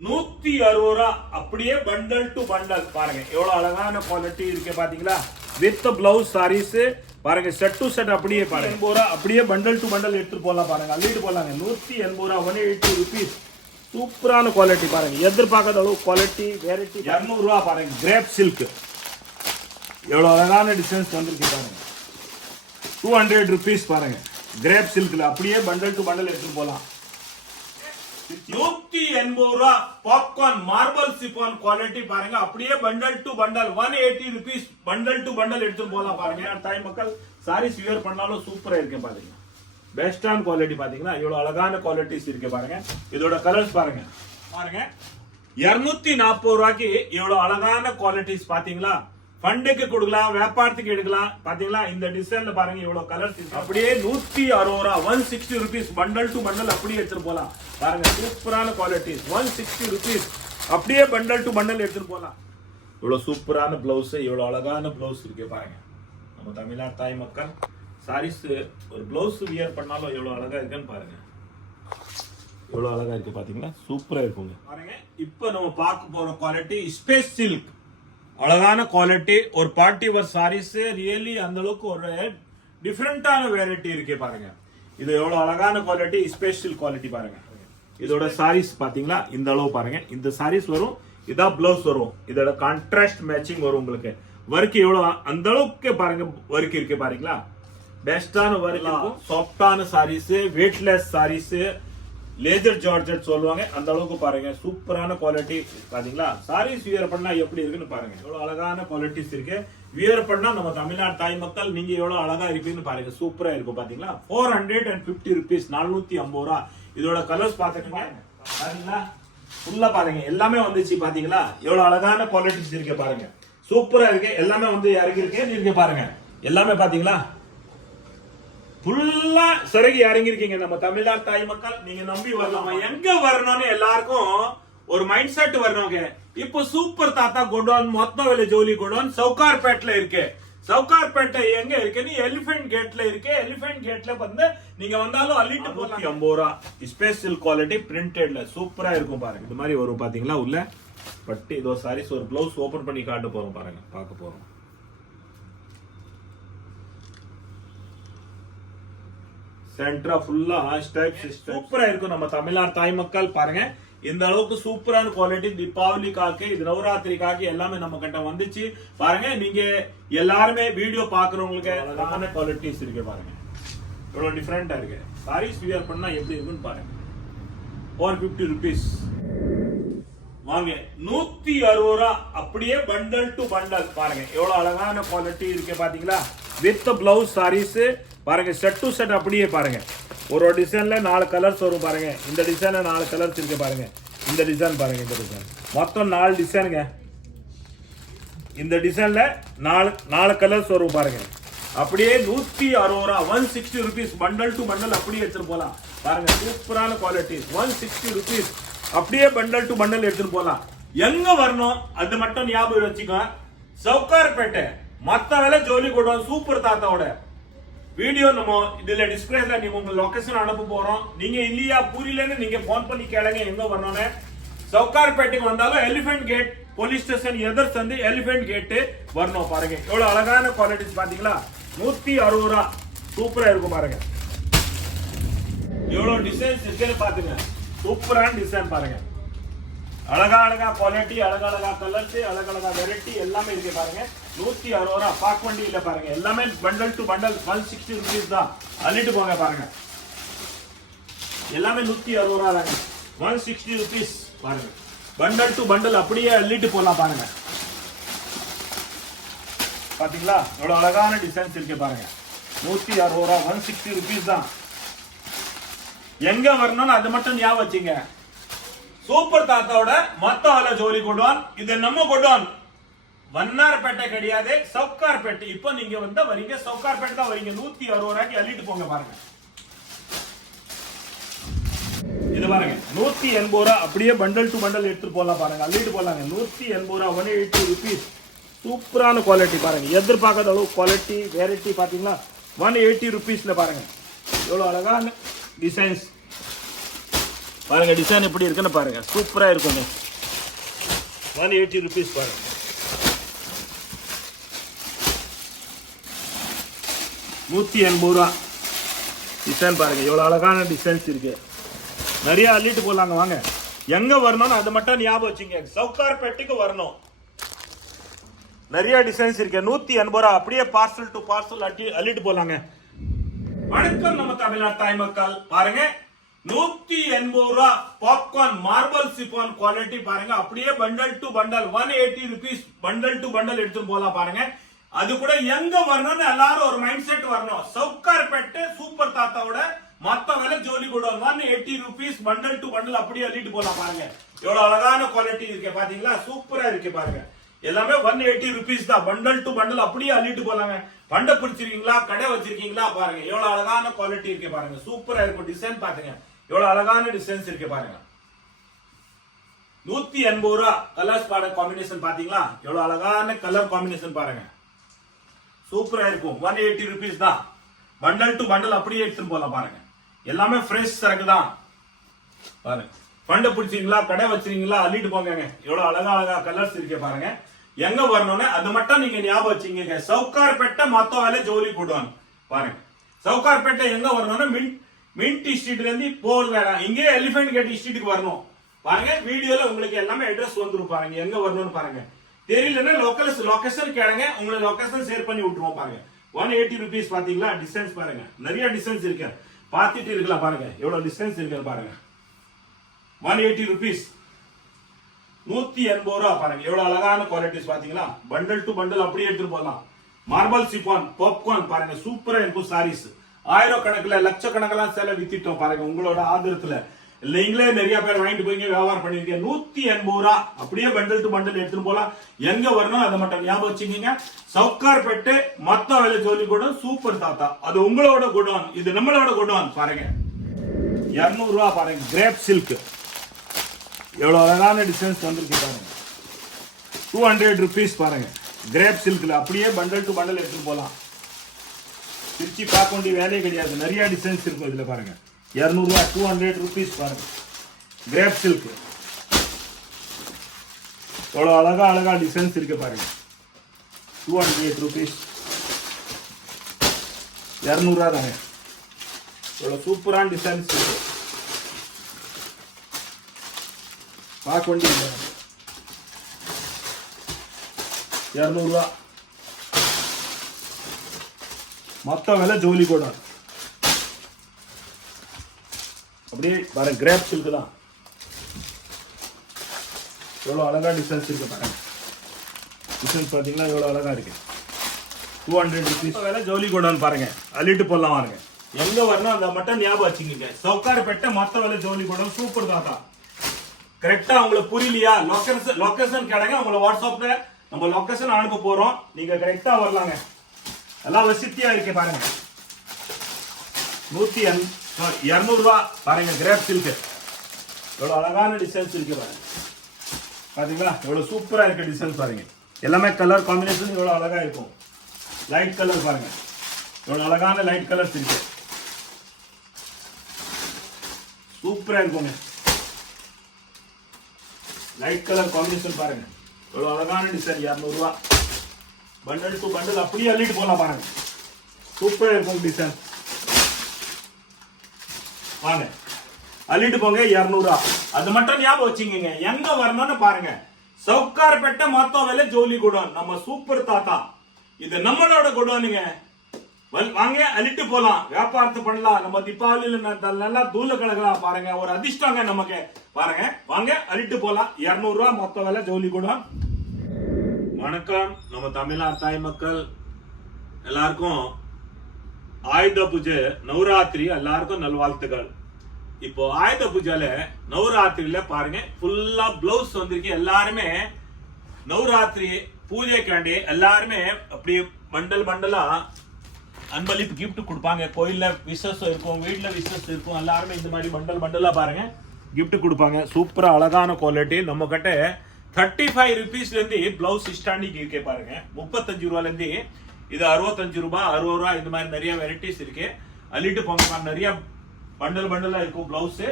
160 அப்படியே bundle to bundle பாருங்க எவ்வளவு அழகான குவாலிட்டி இருக்கு பாத்தீங்களா வித் பிளவுஸ் சாரீஸ் பாருங்க செட் டு செட் அப்படியே பாருங்க 80 அப்படியே பண்டல் டு பண்டல் எடுத்து போலாம் பாருங்க அள்ளிட்டு போலாங்க 180 180 rupees சூப்பரான குவாலிட்டி பாருங்க எதிர்பார்க்காத அளவு குவாலிட்டி வெரைட்டி 200 ரூபாய் பாருங்க கிரேப் சில்க் எவ்வளவு அழகான டிசைன்ஸ் வந்திருக்கு பாருங்க 200 rupees பாருங்க கிரேப் சில்க்ல அப்படியே பண்டல் டு பண்டல் எடுத்து போலாம் 180 ரூபா பாப்கார்ன் மார்பிள் சிஃபான் குவாலிட்டி பாருங்க அப்படியே bundle to bundle 180 rupees bundle to bundle எடுத்து போலாம் பாருங்க தாய் மக்கள் சாரீஸ் வியர் பண்ணாலும் சூப்பரா இருக்கு பாருங்க பெஸ்டான குவாலிட்டி பாத்தீங்கன்னா இவ்வளவு அழகான குவாலிட்டிஸ் இருக்கு பாருங்க இதோட கலர்ஸ் பாருங்க பாருங்க 240 ரூபாய்க்கு இவ்வளவு அழகான குவாலிட்டிஸ் பாத்தீங்களா ஃபண்டுக்கு கொடுக்கலாம் வியாபாரத்துக்கு எடுக்கலாம் பாத்தீங்களா இந்த டிசைன்ல பாருங்க இவ்வளவு கலர்ஸ் அப்படியே 160 ரூபா 160 rupees பண்டல் டு பண்டல் அப்படியே எடுத்துட்டு போலாம் பாருங்க சூப்பரான குவாலிட்டிஸ் 160 rupees அப்படியே பண்டல் டு பண்டல் எடுத்துட்டு போலாம் இவ்வளவு சூப்பரான பிளவுஸ் இவ்வளவு அழகான பிளவுஸ் இருக்கு பாருங்க நம்ம தமிழ்நாடு தாய் மக்கள் சாரீஸ் ஒரு பிளவுஸ் வியர் பண்ணாலும் எவ்வளவு அழகா இருக்குன்னு பாருங்க எவ்வளவு அழகா இருக்கு பாத்தீங்களா சூப்பரா இருக்குங்க பாருங்க இப்போ நம்ம பார்க்க போற குவாலிட்டி ஸ்பேஸ் சில்க் அழகான குவாலிட்டி ஒரு பார்ட்டி வேர் சாரீஸ் ரியலி அந்த அளவுக்கு ஒரு டிஃபரெண்டான வெரைட்டி இருக்கு பாருங்க இது எவ்வளவு அழகான குவாலிட்டி ஸ்பெஷல் குவாலிட்டி பாருங்க இதோட சாரீஸ் பாத்தீங்களா இந்த அளவு பாருங்க இந்த சாரீஸ் வரும் இதான் பிளவுஸ் வரும் இதோட கான்ட்ராஸ்ட் மேட்சிங் வரும் உங்களுக்கு ஒர்க் எவ்வளவு அந்த அளவுக்கு பாருங்க ஒர்க் இருக்கு பாருங்களா பெஸ்டான ஒர்க் சாஃப்டான sarees weightless sarees laser georgette சொல்லுவாங்க அந்த அளவுக்கு பாருங்க சூப்பரான குவாலிட்டி பாத்தீங்களா சாரீஸ் வியர் பண்ணா எப்படி இருக்குன்னு பாருங்க எவ்வளவு அழகான குவாலிட்டிஸ் இருக்கு வியர் பண்ணா நம்ம தமிழ்நாடு தாய் மக்கள் நீங்க எவ்வளவு அழகா இருப்பீங்கன்னு பாருங்க சூப்பரா இருக்கும் பாத்தீங்களா 450 rupees 450 ரூபா இதோட கலர்ஸ் பாத்துக்கோங்க பாத்தீங்களா ஃபுல்லா பாருங்க எல்லாமே வந்துச்சு பாத்தீங்களா எவ்வளவு அழகான குவாலிட்டிஸ் இருக்கு பாருங்க சூப்பரா இருக்கு எல்லாமே வந்து இறங்கி இருக்கு பாருங்க எல்லாமே பாத்தீங்களா ஃபுல்லா சிறகி இறங்கி இருக்கீங்க நம்ம தமிழ்நாடு தாய் மக்கள் நீங்க நம்பி வரலாம் எங்க வரணும்னு எல்லாருக்கும் ஒரு மைண்ட் செட் வரணுங்க இப்போ சூப்பர் தாத்தா குடோன் மொத்த விலை ஜோலி குடோன் சவுகார்பேட்ல இருக்கு சவுகார்பேட்டை எங்க இருக்குன்னு எலிபென்ட் கேட்ல இருக்கு எலிபென்ட் கேட்ல வந்து நீங்க வந்தாலும் அள்ளிட்டு போலாம் 50 ரூபா ஸ்பெஷல் குவாலிட்டி பிரிண்டட்ல சூப்பரா இருக்கும் பாருங்க இந்த மாதிரி வரும் பாத்தீங்களா உள்ள பட்டு இதோ சாரீஸ் ஒரு பிளவுஸ் ஓபன் பண்ணி காட்ட போறோம் பாருங்க பார்க்க போறோம் சென்டரா ஃபுல்லா ஸ்டைப் சூப்பரா இருக்கும் நம்ம தமிழ்நாடு தாய் மக்கள் பாருங்க இந்த அளவுக்கு சூப்பரான குவாலிட்டி தீபாவளிக்காக இது நவராத்திரிக்காக எல்லாமே நம்ம கிட்ட வந்துச்சு பாருங்க நீங்க எல்லாருமே வீடியோ பாக்குறவங்களுக்கு அழகான குவாலிட்டிஸ் இருக்கு பாருங்க எவ்வளவு டிஃபரெண்டா இருக்கு சாரீஸ் வியர் பண்ணா எப்படி இருக்குன்னு பாருங்க 450 rupees வாங்க 160 ரூபா அப்படியே பண்டல் டு பண்டல் பாருங்க எவ்வளவு அழகான குவாலிட்டி இருக்கு பாத்தீங்களா வித் பிளவுஸ் சாரீஸ் பாருங்க செட் டு செட் அப்படியே பாருங்க ஒரு டிசைன்ல 4 கலர்ஸ் வரும் பாருங்க இந்த டிசைன்ல 4 கலர்ஸ் இருக்கு பாருங்க இந்த டிசைன் பாருங்க இந்த டிசைன் மொத்தம் 4 டிசைனுங்க இந்த டிசைன்ல 4 கலர்ஸ் வரும் பாருங்க அப்படியே 160 ரூபா 160 rupees பண்டல் டு பண்டல் அப்படியே எடுத்துட்டு போலாம் பாருங்க சூப்பரான குவாலிட்டி 160 rupees அப்படியே பண்டல் டு பண்டல் எடுத்துட்டு போலாம் எங்க வரணும் அது மட்டும் ஞாபகம் வச்சுக்கோ சவுகார்பேட்டை மத்த வேலை ஜோலி கொடுவோம் சூப்பர் தாத்தாவோட வீடியோ நம்ம இதுல டிஸ்பிளேல நீங்க உங்க லொகேஷன் அனுப்ப போறோம் நீங்க இல்லையா புரியலன்னு நீங்க போன் பண்ணி கேளுங்க எங்க வரணும்னு சவுகார்பேட்டைக்கு வந்தாலும் எலிபென்ட் கேட் போலீஸ் ஸ்டேஷன் எதிர் சந்து எலிபென்ட் கேட் வரணும் பாருங்க எவ்வளவு அழகான குவாலிட்டிஸ் பாத்தீங்களா 160 ரூபா சூப்பரா இருக்கும் பாருங்க எவ்வளவு டிசைன்ஸ் இருக்குன்னு பாத்துங்க சூப்பரான டிசைன் பாருங்க அழகா குவாலிட்டி அழகா கலர்ஸ் அழகா வெரைட்டி எல்லாமே இருக்கு பாருங்க 160 ரூபா பாக் வண்டி இல்ல பாருங்க எல்லாமே பண்டல் டு பண்டல் 160 rupees தான் அள்ளிட்டு போங்க பாருங்க எல்லாமே 160 ரூபா தாங்க 160 rupees பாருங்க பண்டல் டு பண்டல் அப்படியே அள்ளிட்டு போலாம் பாருங்க பாத்தீங்களா எவ்வளவு அழகான டிசைன்ஸ் இருக்கு பாருங்க 160 ரூபா 160 rupees தான் எங்க வரணும்னு அது மட்டும் ஞாபகம் வச்சுங்க சூப்பர் தாத்தாவோட மொத்த வேலை ஜோலி கொடுவான் இது நம்ம கொடுவான் வண்ணாரப்பேட்டை கிடையாது சவுகார்பேட்டை இப்போ நீங்க வந்து வரீங்க சவுகார்பேட்டை தான் வரீங்க 160 ரூபாய்க்கு அள்ளிட்டு போங்க பாருங்க இது பாருங்க 180 ரூபா அப்படியே பண்டல் டு பண்டல் எடுத்துட்டு போலாம் பாருங்க அள்ளிட்டு போலாங்க 180 ரூபா 180 rupees சூப்பரான குவாலிட்டி பாருங்க எதிர்பார்க்காத அளவு குவாலிட்டி வெரைட்டி பாத்தீங்களா 180 rupeesல பாருங்க எவ்வளவு அழகான டிசைன்ஸ் பாருங்க டிசைன் எப்படி இருக்குன்னு பாருங்க, சூப்பரா இருக்குங்க. 180 rupees பாருங்க. ₹180. டிசைன் பாருங்க, எவ்வளவு அழகான டிசைன்ஸ் இருக்கு. நிறைய அள்ளிட்டு போலாங்க. வாங்க, எங்க வரணும்னு அது மட்டும் ஞாபகம் வச்சுங்க. சவுகார்பேட்டைக்கு வரணும். நிறைய டிசைன்ஸ் இருக்கு. ₹180 அப்படியே பார்சல் டு பார்சல் அள்ளிட்டு போலாங்க. வணக்கம் நம்ம தமிழ்நாடு தாய் மக்கள். பாருங்க, ₹180 பாப்கார்ன் மார்பல் சிஃபான் குவாலிட்டி பாருங்க. அப்படியே bundle to bundle 180 rupees bundle to bundle எடுத்து போலாம் பாருங்க. அது கூட எங்க வரணும்னு எல்லாரும் ஒரு மைண்ட் செட் வரணும். சவுகார்பேட்டை சூப்பர் தாத்தாவோட மொத்த விலை ஜோலி கூட 180 rupees பண்டல் டு பண்டல் அப்படியே அள்ளிட்டு போலாம் பாருங்க. எவ்வளவு அழகான குவாலிட்டி இருக்கு பாத்தீங்களா, சூப்பரா இருக்கு பாருங்க. எல்லாமே 180 rupees தான். பண்டல் டு பண்டல் அப்படியே அள்ளிட்டு போலாங்க. பண்டை பிடிச்சிருக்கீங்களா, கடை வச்சிருக்கீங்களா, பாருங்க எவ்வளவு அழகான குவாலிட்டி இருக்கு பாருங்க. சூப்பரா இருக்கும். டிசைன் பாத்துங்க, எவ்வளவு அழகான டிசைன்ஸ் இருக்கு பாருங்க. ₹180 கலர்ஸ் பாருங்க. காம்பினேஷன் பாத்தீங்களா, எவ்வளவு அழகான கலர் காம்பினேஷன் பாருங்க. சூப்பரா இருக்கும். 180 rupees தான். பண்டல் டு பண்டல் அப்படியே எடுத்துட்டு போலாம் பாருங்க. எல்லாமே ஃப்ரெஷ் சரக்கு தான் பாருங்க. பண்டை பிடிச்சிங்களா, கடை வச்சிருக்கீங்களா, அள்ளிட்டு போங்க. எவ்வளவு அழகா கலர்ஸ் இருக்கு பாருங்க. எங்க வரணும்னு அது மட்டும் நீங்க ஞாபகம் வச்சுங்க. சவுகார்பேட்டை மொத்த வேலை ஜோலி போடுவாங்க பாருங்க. சவுகார்பேட்டை எங்க வரணும்னா மின்ட் ஸ்ட்ரீட்ல இருந்து போக வேணாம், இங்கே எலிபென்ட் கேட் ஸ்ட்ரீட்டுக்கு வரணும் பாருங்க. வீடியோல உங்களுக்கு எல்லாமே அட்ரஸ் வந்துரும் பாருங்க, எங்க வரணும்னு பாருங்க. தெரியலன்னா லொகேஷன் கேளுங்க, உங்களுக்கு லொகேஷன் ஷேர் பண்ணி விட்டுருவோம் பாருங்க. 180 rupees பாத்தீங்களா, டிஸ்டன்ஸ் பாருங்க. நிறைய டிஸ்டன்ஸ் இருக்கு, பாத்துட்டு இருக்கலாம் பாருங்க. எவ்வளவு டிஸ்டன்ஸ் இருக்கு பாருங்க. 180 rupees 180 பாருங்க. எவ்வளவு அழகான குவாலிட்டிஸ் பாத்தீங்களா. பண்டல் டு பண்டல் அப்படியே எடுத்துட்டு போகலாம். மார்பல் சிஃபான் பாப்கார்ன் பாருங்க, சூப்பரா இருக்கும். சாரீஸ் ஆயிரக்கணக்கில் லட்சக்கணக்கெல்லாம் சேலை வித்திட்டோம் பாருங்க. உங்களோட ஆதரத்துல நீங்களே நிறைய பேர் வாங்கிட்டு போய் வியாபாரம் பண்ணிருக்கீங்க. 180 அப்படியே பண்டல் டு பண்டல் எடுத்துட்டு போலாம். எங்க வரணும் அதை மட்டும் ஞாபகம் வச்சுக்கீங்க. சவுகார்பேட்டை மொத்த வேலை ஜோலி குடோன் சூப்பர் தாத்தா, அது உங்களோட குடோன், இது நம்மளோட குடோன் பாருங்க. ₹200 பாருங்க. கிரேப் சில்க் எவ்வளவு அழகான டிசைன்ஸ் வந்திருக்கு பாருங்க. 200 rupees பாருங்க. கிரேப் சில்க்ல அப்படியே பண்டல் டு பண்டல் எடுத்துட்டு போலாம். திருச்சி பார்க்க வேண்டிய வேலையே கிடையாது, நிறைய டிசைன்ஸ் இருக்கும் இதுல பாருங்க. ₹200 200 rupees பாருங்க. கிரேப் சில்க் எவ்வளவு அழகா டிசைன்ஸ் இருக்கு பாருங்க. 200 rupees. ₹200 தாங்க. எவ்வளவு சூப்பரான டிசைன்ஸ் இருக்கு, பார்க்க வேண்டிய ₹200 மொத்த விலை ஜோலி கூட. அப்படியே பாருங்க, கிரேப் சில்க் தான். எவ்வளவு அழகா டிசைன்ஸ் இருக்கு பாருங்க. டிசைன்ஸ் பாத்தீங்கன்னா எவ்வளவு அழகா இருக்கு. 200 rupees விலை ஜோலி கூடான்னு பாருங்க. அள்ளிட்டு போடலாம் பாருங்க. எங்க வரணும் அந்த மட்டும் ஞாபகம் வச்சுக்கீங்க. சவுகார்பேட்டை மொத்த விலை ஜோலி கூட சூப்பர் தாத்தா. கரெக்டா உங்களுக்கு புரியலையா, லொகேஷன் கேளுங்க. உங்களை வாட்ஸ்அப்ல நம்ம லொகேஷன் அனுப்ப போறோம், நீங்க கரெக்டா வரலாங்க. எல்லாம் வசதியா இருக்கு பாருங்க. 200 பாருங்க. கிரேப் சில்க் எவ்வளவு அழகான டிசைன்ஸ் இருக்கு பாருங்க. பாத்தீங்களா எவ்வளவு சூப்பரா இருக்கு டிசைன்ஸ் பாருங்க. எல்லாமே கலர் காம்பினேஷன் எவ்வளவு அழகா இருக்கும். லைட் கலர் பாருங்க, எவ்வளவு அழகான லைட் கலர்ஸ் இருக்கு. சூப்பரா இருக்குங்க. லைட் கலர் காம்பினேஷன் பாருங்க, எவ்வளவு அழகான டிசைன். ₹200 பண்டல் டு பண்டல் அப்படியே அள்ளிட்டு போலாம் பாருங்க. சூப்பரா இருக்கும் டிசைன். வாங்க அள்ளிட்டு போங்க. ₹200 அது மட்டும் ஞாபகம் வச்சுக்கீங்க. எங்க வரணும்னு பாருங்க. சவுகார்பேட்டை மொத்த விலை ஜோலி குடோன், நம்ம சூப்பர் தாத்தா, இது நம்மளோட குடோனுங்க. வாங்க அள்ளிட்டு போலாம், வியாபாரத்தை பண்ணலாம். நம்ம தீபாவளியில நல்லா தூள கலக்கலாம் பாருங்க. ஒரு அதிர்ஷ்டங்க நமக்கு பாருங்க. வாங்க அள்ளிட்டு போலாம். ₹200 மொத்த விலை ஜோலி குடோன். வணக்கம் நம்ம தமிழ்நாடு தாய் மக்கள் எல்லாருக்கும் ஆயுத பூஜை நவராத்திரி எல்லாருக்கும் நல்வாழ்த்துக்கள். இப்போ ஆயுத பூஜைல நவராத்திரியில பாருங்க ஃபுல்லா பிளவுஸ் வந்திருக்கு. எல்லாருமே நவராத்திரி பூஜைக்காண்டி எல்லாருமே அப்படி பண்டல் பண்டலா அன்பளிப்பு கிஃப்ட் கொடுப்பாங்க. கோயில்ல விசேஷம் இருக்கும், வீட்டுல விசேஷம் இருக்கும், எல்லாருமே இந்த மாதிரி பண்டல் பண்டலா பாருங்க கிஃப்ட் கொடுப்பாங்க. சூப்பரா அழகான குவாலிட்டி. நம்ம கிட்ட 35 rupees இருந்து பிளவுஸ் ஸ்டாண்டிங் இருக்கே பாருங்க. 35 ரூபாயில இருந்து இது 65 ரூபாய், 60 ரூபாய், இந்த மாதிரி நிறைய வெரைட்டிஸ் இருக்கு. அள்ளிட்டு போங்க. நிறைய பண்டல் பண்டலா இருக்கும் பிளவுஸ்.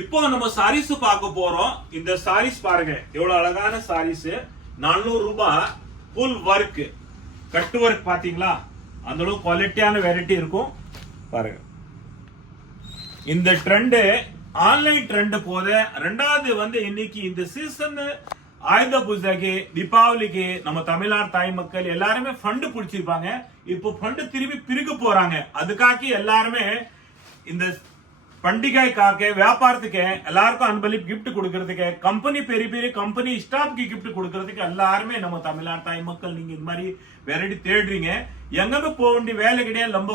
இப்போ நம்ம சாரீஸ் பார்க்க போறோம். இந்த சாரீஸ் பாருங்க எவ்வளவு அழகான சாரீஸ். 400 ரூபாய். ஃபுல் ஒர்க், கட் ஒர்க் பாத்தீங்களா? அந்த அளவு குவாலிட்டியான வெரைட்டி இருக்கும் பாருங்க. இந்த ட்ரெண்ட் ஆன்லைன் ட்ரெண்ட் போத. ரெண்டாவது வந்து இன்னைக்கு இந்த சீசன் ஆயுத பூஜைக்கு, தீபாவளிக்கு நம்ம தமிழ்நாடு தாய் மக்கள் எல்லாருமே ஃபண்ட் பிடிச்சிருப்பாங்க. இப்போ ஃபண்ட் திரும்பி பிரிக்க போறாங்க. அதுக்காக எல்லாருமே இந்த பண்டிகைக்காக வியாபாரத்துக்கு எல்லாருக்கும் அன்பளிப்பு கிஃப்ட் கொடுக்கறதுக்கு, கம்பெனி பெரிய பெரிய கம்பெனி ஸ்டாஃப்க்கு கிஃப்ட் கொடுக்கறதுக்கு எல்லாருமே நம்ம தமிழ்நாடு தாய் மக்கள் நீங்க இந்த மாதிரி வெரைட்டி தேடுறீங்க. எங்கங்க போக வேண்டிய வேலை கிடையாது. நம்ம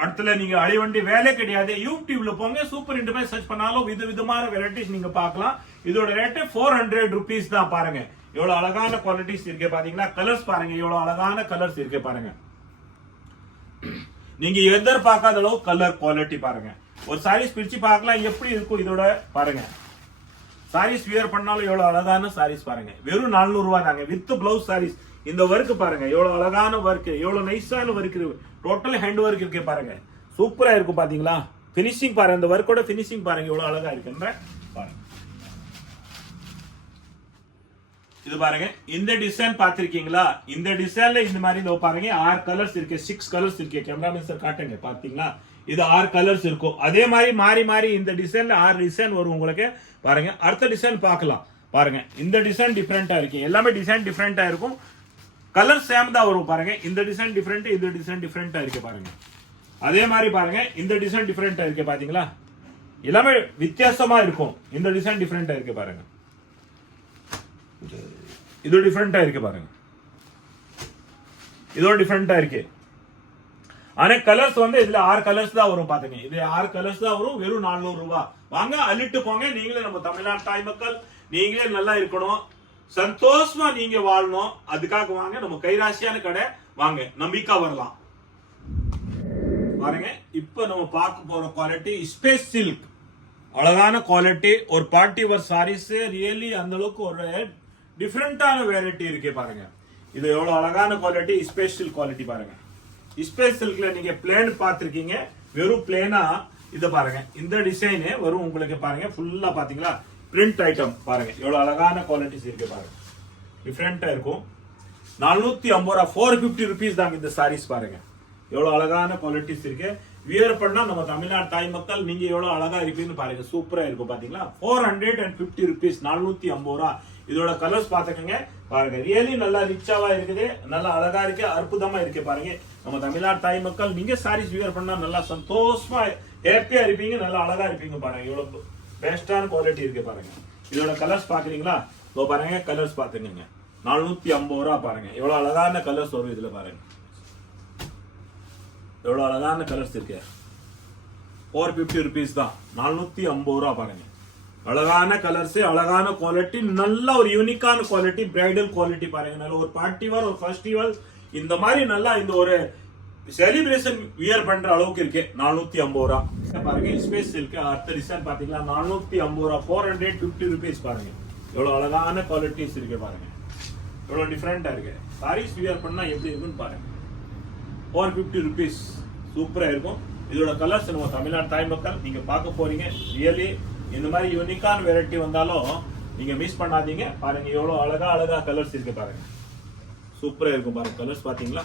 இடத்துல நீங்க அழிய வேண்டிய வேலை கிடையாது. யூடியூப்ல போங்க, சூப்பர் இன்ட் போய் சர்ச் பண்ணாலும் விதவிதமான வெரைட்டிஸ் நீங்க பார்க்கலாம். இதோட ரேட்டு 400 rupees தான். பாருங்க எவ்வளவு அழகான குவாலிட்டிஸ் இருக்கு பாத்தீங்களா? கலர்ஸ் பாருங்க எவ்வளவு அழகான கலர்ஸ் இருக்கு பாருங்க. நீங்க எதிர்பார்க்காத அளவு கலர் குவாலிட்டி பாருங்க. ஒரு சாரீஸ் பிரிச்சு பார்க்கலாம் எப்படி இருக்கும். இதோட பாருங்க சாரீஸ் வியர் பண்ணாலும் எவ்வளவு அழகான சாரீஸ் பாருங்க. வெறும் 400 ரூபாய் தாங்க வித் பிளவுஸ் சாரீஸ். இந்த ஒர்க் பாருங்க எவ்வளவு அழகான ஒர்க், எவ்வளவு நைஸான ஒர்க், டோட்டல் ஹேண்ட் ஒர்க் இருக்கு பாருங்க. சூப்பரா இருக்கும் பாத்தீங்களா? பினிஷிங் பாருங்க, இந்த ஒர்க்கோட பினிஷிங் பாருங்க எவ்வளவு அழகா இருக்குன்ற பாருங்க. இது பாருங்க இந்த டிசைன் பாத்திருக்கீங்களா? இந்த டிசைன்ல இந்த மாதிரி பாருங்க 6 கலர்ஸ் இருக்கு, 6 கலர்ஸ் இருக்கு. கேமராமேன் சார் காட்டுங்க பாத்தீங்களா? இது 6 கலர்ஸ் இருக்கும். அதே மாதிரி மாறி மாறி இந்த டிசைன்ல 6 டிசைன் வரும் உங்களுக்கு பாருங்க. அடுத்த டிசைன் பார்க்கலாம் பாருங்க. இந்த டிசைன் டிஃபரெண்டா இருக்கு, எல்லாமே டிசைன் டிஃபரெண்டா இருக்கும். கலர் சேம் தான் வரும் பாருங்க. இந்த டிசைன் டிஃபரெண்ட், இந்த டிசைன் டிஃபரெண்டா இருக்கு பாருங்க. அதே மாதிரி பாருங்க இந்த டிசைன் டிஃபரெண்டா இருக்கு பாத்தீங்களா? எல்லாமே வித்தியாசமா இருக்கும். இந்த டிசைன் டிஃபரெண்டா இருக்கு பாருங்க. இது டிஃபரெண்டா இருக்கு பாருங்க. இதோட டிஃபரெண்டா இருக்கு. ஆனா கலர்ஸ் வந்து இதுல 6 கலர்ஸ் தான் வரும் பாத்துங்க. இது 6 கலர்ஸ் தான் வரும். வெறும் 400 ரூபாய். வாங்க அள்ளிட்டு போங்க. நீங்களே நம்ம தமிழ்நாடு தாய் மக்கள் நீங்களே நல்லா இருக்கணும், சந்தோஷமா நீங்க வாழணும். அதுக்காக வாங்க நம்ம கைராசியான கடை. வாங்க நம்பிக்கை வரலாம் பாருங்க. இப்ப நம்ம பார்க்க போற குவாலிட்டி ஸ்பேஸ் சில்க். அழகான குவாலிட்டி. ஒரு பார்ட்டி வேர் சாரீஸ் ரியலி அந்த அளவுக்கு ஒரு டிஃபரெண்டான வெரைட்டி இருக்கு பாருங்க. இது எவ்வளவு அழகான குவாலிட்டி, ஸ்பேஸ் சில்க் குவாலிட்டி பாருங்க. ஸ்பேஸ் சில்க்ல நீங்க பிளேன் பார்த்திருக்கீங்க, வெறும் பிளேனா இத பாருங்க. இந்த டிசைன் வரும் உங்களுக்கு பாருங்க. ஃபுல்லா பாத்தீங்களா பிரிண்ட் ஐட்டம் பாருங்க. எவ்வளவு அழகான குவாலிட்டிஸ் இருக்கு பாருங்க. டிஃபரெண்டா இருக்கும். 450 ரூபாய், 450 rupees தாங்க இந்த சாரீஸ் பாருங்க. எவ்வளவு அழகான குவாலிட்டிஸ் இருக்கு. வியர் பண்ணா நம்ம தமிழ்நாடு தாய் மக்கள் நீங்க எவ்வளவு அழகா இருப்பீங்கன்னு பாருங்க. சூப்பரா இருக்கும் பாத்தீங்களா? 450 rupees, 450 ரூபாய். இதோட கலர்ஸ் பாத்துக்கங்க பாருங்க. ரியலி நல்லா ரிச்சாவா இருக்குது, நல்லா அழகா இருக்கு, அற்புதமா இருக்கு பாருங்க. நம்ம தமிழ்நாடு தாய் மக்கள் நீங்க சாரீஸ் வியர் பண்ணா நல்லா சந்தோஷமா ஹேப்பியா இருப்பீங்க, நல்லா அழகா இருப்பீங்க பாருங்க. எவ்வளவு பெஸ்டான குவாலிட்டி இருக்கு பாருங்க. இதோட கலர்ஸ் பாக்குறீங்களா? பாருங்க கலர்ஸ் பாத்துக்கங்க. 450 ரூபாய் பாருங்க. எவ்வளவு அழகான கலர்ஸ் வரும் இதுல பாருங்க. எவ்வளவு அழகான கலர்ஸ் இருக்கு. 450 rupees தான். 450 ரூபாய் பாருங்க. அழகான கலர்ஸ், அழகான குவாலிட்டி, நல்ல ஒரு யூனிக்கான குவாலிட்டி, பிரைடல் குவாலிட்டி பாருங்க. நல்ல ஒரு பார்ட்டி வேர், ஒரு ஃபெஸ்டிவல் இந்த மாதிரி நல்லா இந்த ஒரு செலிப்ரேஷன் வியர் பண்ற அளவுக்கு இருக்கு. 450 ரூபாய் பாருங்க. ஸ்பேஸ் சில்க் அடுத்த டிசைன் பாத்தீங்களா? 450 ரூபாய், 450 rupees பாருங்க. எவ்வளவு அழகான குவாலிட்டிஸ் இருக்கு பாருங்க. எவ்வளவு டிஃபரெண்டா இருக்கு. சாரீஸ் வியர் பண்ணா எப்படி இருக்குன்னு பாருங்க. 450 rupees சூப்பரா இருக்கும். இதோட கலர்ஸ் நம்ம தமிழ்நாடு தாய் மக்கள் நீங்க பார்க்க போறீங்க. ரியலி இந்த மாதிரி யூனிக்கான வெரைட்டி வந்தாலும் நீங்க மிஸ் பண்ணாதீங்க பாருங்க. எவ்வளவு அழகா அழகா கலர்ஸ் இருக்கு பாருங்க. சூப்பரா இருக்கும் பாருங்க. கலர்ஸ் பாத்தீங்களா?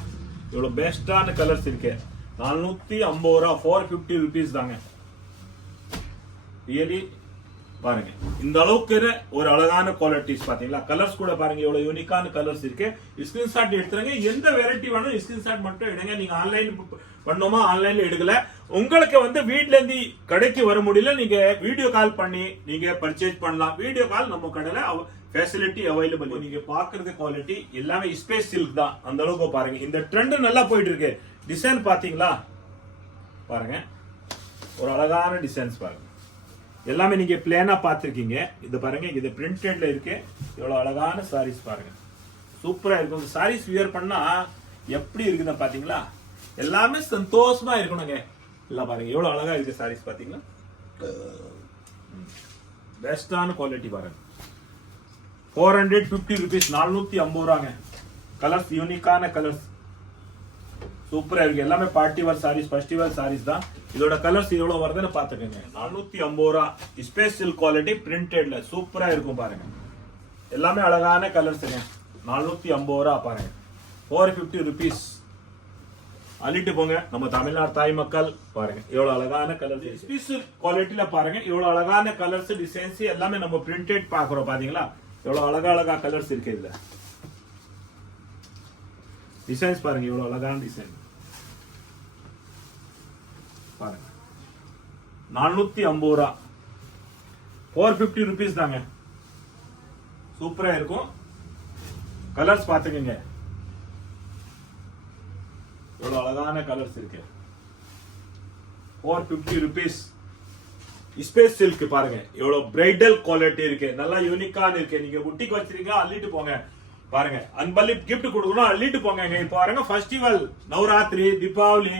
எவ்வளவு பெஸ்டான கலர்ஸ் இருக்கு. 450 ரூபாய், 450 rupees தாங்க. ரியலி பாருங்க. இந்த அளவுக்கு ஒரு அழகான குவாலிட்டிஸ் பாத்தீங்களா? கலர்ஸ் கூட பாருங்க எவ்வளவு யூனிக்கான கலர்ஸ் இருக்கு. ஸ்கிரீன்ஷாட் எடுத்துருங்க. எந்த வெரைட்டி வேணும் ஸ்கிரீன்ஷாட் மட்டும் எடுங்க. நீங்க ஆன்லைன் பண்ணோமா ஆன்லைன்ல எடுக்கல, உங்களுக்கு வந்து வீட்ல இருந்து கடைக்கு வர முடியல, நீங்க வீடியோ கால் பண்ணி நீங்க பர்ச்சேஸ் பண்ணலாம். வீடியோ கால் நம்ம கடையில ஃபெசிலிட்டி அவைலபிள். நீங்க பாக்குறது குவாலிட்டி எல்லாமே ஸ்பேஸ் சில்க் தான். அந்த அளவுக்கு பாருங்க. இந்த ட்ரெண்ட் நல்லா போயிட்டு இருக்கு. டிசைன் பாத்தீங்களா? பாருங்க ஒரு அழகான டிசைன்ஸ் பாருங்க. எல்லாமே நீங்க பிளேனா பாத்திருக்கீங்க. இது பாருங்க, இது பிரிண்டட்ல இருக்கு. எவ்வளவு அழகான சாரீஸ் பாருங்க. சூப்பரா இருக்கும். சாரீஸ் வியர் பண்ணா எப்படி இருக்குன்னு பாத்தீங்களா? எல்லாமே சந்தோஷமா இருக்கணுங்க. எல்லாம் பாருங்க எவ்வளவு அழகா இருக்கு சாரீஸ் பாத்தீங்களா? பெஸ்டான குவாலிட்டி பாருங்க. 450 rupees, 450 ரூபாங்க. கலர்ஸ் யூனிக்கான கலர்ஸ் சூப்பரா இருக்கு. எல்லாமே party wear sarees, festival sarees தான். இதோட கலர்ஸ் எவ்வளவு வருதுன்னு பாத்துக்கோங்க. 450 ரூபா ஸ்பேஸ் சில்க் குவாலிட்டி பிரிண்டட்ல சூப்பரா இருக்கும் பாருங்க. எல்லாமே அழகான கலர்ஸ்ங்க. 450 ரூபா பாருங்க. 450 ருபீஸ். அள்ளிட்டு போங்க நம்ம தமிழ்நாடு தாய் மக்கள். பாருங்க எவ்வளவு அழகான கலர்ஸ். ஸ்பேஸ் குவாலிட்டில பாருங்க எவ்வளவு அழகான கலர்ஸ், டிசைன்ஸ் எல்லாமே நம்ம பிரிண்டட் பாக்குறோம். பாத்தீங்களா எவ்வளவு அழகா கலர்ஸ் இருக்கு இதுல. டிசைன்ஸ் பாருங்க எவ்வளவு அழகான டிசைன் பாருங்க. 450 ரூபா 450 ருபீஸ் தாங்க. சூப்பரா இருக்கும். கலர்ஸ் பாத்துக்கங்க எவ்வளவு அழகான கலர்ஸ் இருக்கு. 450 ருபீஸ். ஸ்பேஸ் சில்க் பாருங்க எவ்வளவு பிரைடல் குவாலிட்டி இருக்கு. நல்லா யூனிக்கான இருக்கு. நீங்க புட்டிக்கு வச்சிருக்கீங்க அள்ளிட்டு போங்க. பாருங்க அன்பளிப் கிஃப்ட் கொடுக்கணும் அள்ளிட்டு போங்க. இப்போ பாருங்க ஃபெஸ்டிவல் நவராத்திரி தீபாவளி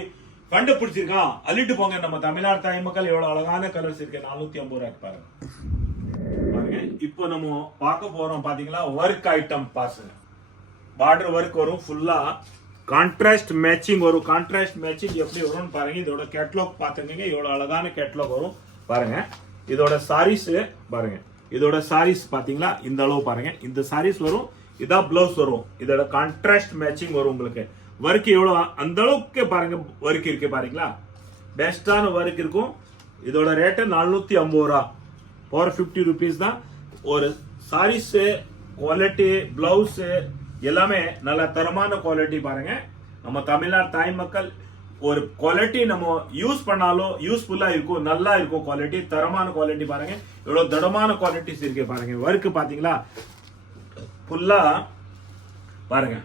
கண்டு பிடிச்சிருக்கான் அள்ளிட்டு போங்க. நம்ம தமிழ்நாடு தாய் மக்கள் எவ்வளவு அழகான கலர்ஸ் இருக்கு. 450 ரூபாய்க்கு பாருங்க. பாருங்க இப்போ நம்ம பார்க்க போறோம் பாத்தீங்களா ஒர்க் ஐட்டம் பாருங்க. பார்டர் ஒர்க் வரும் ஃபுல்லா. கான்ட்ராஸ்ட் மேட்சிங் வரும். கான்ட்ராஸ்ட் மேட்சிங் எப்படி வரும்னு பாருங்க. இதோட கேட்லாக் பாத்துக்கங்க எவ்வளவு அழகான கேட்லாக் வரும் பாருங்க. இதோட சாரீஸ் பாருங்க. இதோட சாரீஸ் பாத்தீங்களா இந்த அளவு பாருங்க. இந்த சாரீஸ் வரும். இதான் பிளவுஸ் வரும். இதோட கான்ட்ராஸ்ட் மேட்சிங் வரும் உங்களுக்கு. ஒர்க் எவ்வளவு அந்த அளவுக்கு பாருங்க ஒர்க் இருக்கு பாருங்களா. பெஸ்டான ஒர்க் இருக்கும். இதோட ரேட் 450 ரூபா 450 ருபீஸ் தான். ஒரு சாரீஸ் குவாலிட்டி பிளவுஸ் எல்லாமே நல்ல தரமான குவாலிட்டி பாருங்க. நம்ம தமிழ்நாடு தாய் மக்கள் ஒரு குவாலிட்டி நம்ம யூஸ் பண்ணாலும் யூஸ்ஃபுல்லா இருக்கும். நல்லா இருக்கும் குவாலிட்டி. தரமான குவாலிட்டி பாருங்க. எவ்வளவு தரமான குவாலிட்டிஸ் இருக்கு பாருங்க. ஒர்க் பாத்தீங்களா ஃபுல்லா பாருங்க.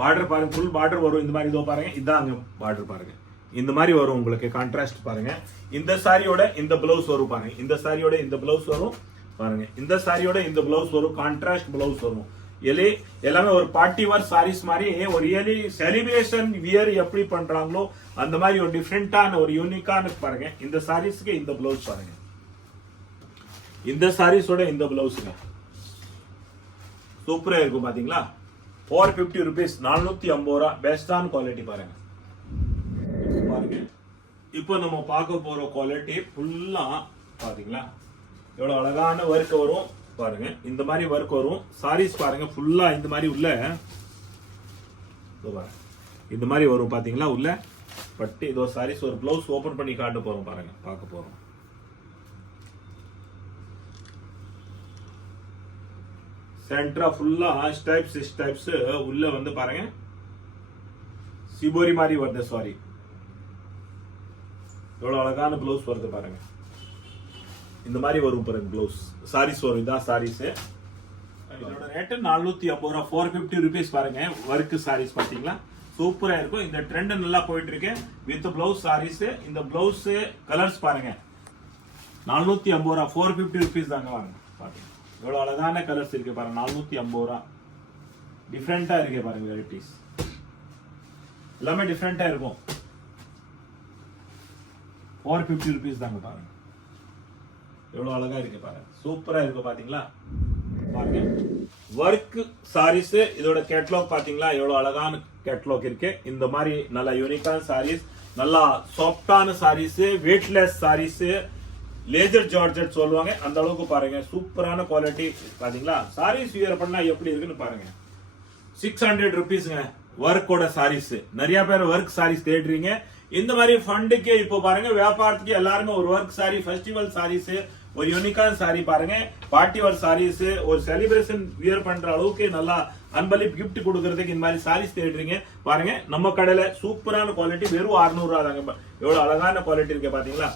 பார்டர் பாருங்க ஃபுல் பார்டர் வரும். இந்த மாதிரி இதோ பாருங்க. இதாங்க பார்டர் பாருங்க. இந்த மாதிரி வரும் உங்களுக்கு. கான்ட்ராஸ்ட் பாருங்க. இந்த சாரியோட இந்த பிளவுஸ் வரும் பாருங்க. இந்த சாரியோட இந்த பிளவுஸ் வரும் பாருங்க. இந்த சாரியோட இந்த பிளவுஸ் வரும். கான்ட்ராஸ்ட் பிளவுஸ் வரும். எல்லாமே ஒரு பார்ட்டி வேர் சாரீஸ் மாதிரி ஒரு ரியலி செலிப்ரேஷன் வியர் எப்படி பண்றாங்களோ அந்த மாதிரி ஒரு டிஃப்ரெண்டான ஒரு யூனிக்கான பாருங்க. இந்த சாரீஸ்க்கு இந்த பிளவுஸ் பாருங்க. இந்த சாரீஸோட இந்த பிளவுஸ்ங்க சூப்பரா இருக்கும் பாத்தீங்களா. 450 ருபீஸ் 450 ரூபா பெஸ்டான குவாலிட்டி பாருங்க. பாருங்க இப்போ நம்ம பார்க்க போற குவாலிட்டி ஃபுல்லா பாத்தீங்களா எவ்வளவு அழகான ஒர்க் வரும் பாருங்க. இந்த மாதிரி ஒர்க் வரும். சாரீஸ் பாருங்க ஃபுல்லா இந்த மாதிரி உள்ள இந்த மாதிரி வரும் பாத்தீங்களா உள்ள பட்டு. இதோ சாரீஸ் ஒரு பிளவுஸ் ஓபன் பண்ணி காட்ட போறோம் பாருங்க. பார்க்க போறோம். சென்டரா ஃபுல்லா ஸ்டைப்ஸ் உள்ள வந்து பாருங்க சிபோரி மாதிரி வருது. சாரி எவ்வளவு அழகான பிளவுஸ் வருது பாருங்க. இந்த மாதிரி வரும் பாருங்க பிளவுஸ். சாரீஸ் வரும். இதான் சாரீஸ். இதோட ரேட் 450 ரூபா 450 ருபீஸ் பாருங்க. ஒர்க் சாரீஸ் பாத்தீங்களா சூப்பரா இருக்கும். இந்த ட்ரெண்ட் நல்லா போயிட்டு இருக்கு. With blouse sarees. இந்த பிளவுஸ் கலர்ஸ் பாருங்க. 450 ரூபா 450 ருபீஸ் தாங்க. வாங்க பாருங்க எவ்வளவு அழகான கலர்ஸ் இருக்கு பாருங்க. 450 ரூபா டிஃப்ரெண்டா இருக்கு பாருங்க. வெரைட்டிஸ் எல்லாமே டிஃப்ரெண்டா இருக்கும். 450 ருபீஸ் தாங்க பாருங்க. எவ்வளவு அழகா இருக்கு பாருங்க. சூப்பரா இருக்கு பாத்தீங்களா பாருங்க. ஒர்க் சாரீஸ். இதோட கேட்லாக் பாத்தீங்களா எவ்வளவு அழகான கேட்லாக் இருக்கு. இந்த மாதிரி நல்ல யூனிக்கான சாரீஸ், நல்லா சாஃப்டான sarees, weightless sarees, laser georgette சொல்லுவாங்க அந்த அளவுக்கு பாருங்க. சூப்பரான குவாலிட்டி பாத்தீங்களா. சாரீஸ் வியர் பண்ணா எப்படி இருக்குன்னு பாருங்க. 600 ருபீஸ்ங்க ஒர்க்கோட சாரீஸ். நிறைய பேர் ஒர்க் சாரீஸ் தேடுறீங்க. இந்த மாதிரி ஃபண்டுக்கு இப்போ பாருங்க வியாபாரத்துக்கு எல்லாருமே ஒரு ஒர்க் சாரி, ஃபெஸ்டிவல் சாரீஸ், ஒரு யூனிக்கான சாரி பாருங்க. பார்ட்டி வேர் சாரீஸ் ஒரு செலிப்ரேஷன் வியர் பண்ற அளவுக்கு நல்லா அன்பளிப் கிஃப்ட் கொடுக்கறதுக்கு இந்த மாதிரி சாரீஸ் தேடுறீங்க பாருங்க. நம்ம கடையில சூப்பரான குவாலிட்டி வெறும் 600 ரூபா தாங்க. எவ்வளவு அழகான குவாலிட்டி இருக்கு பாத்தீங்களா.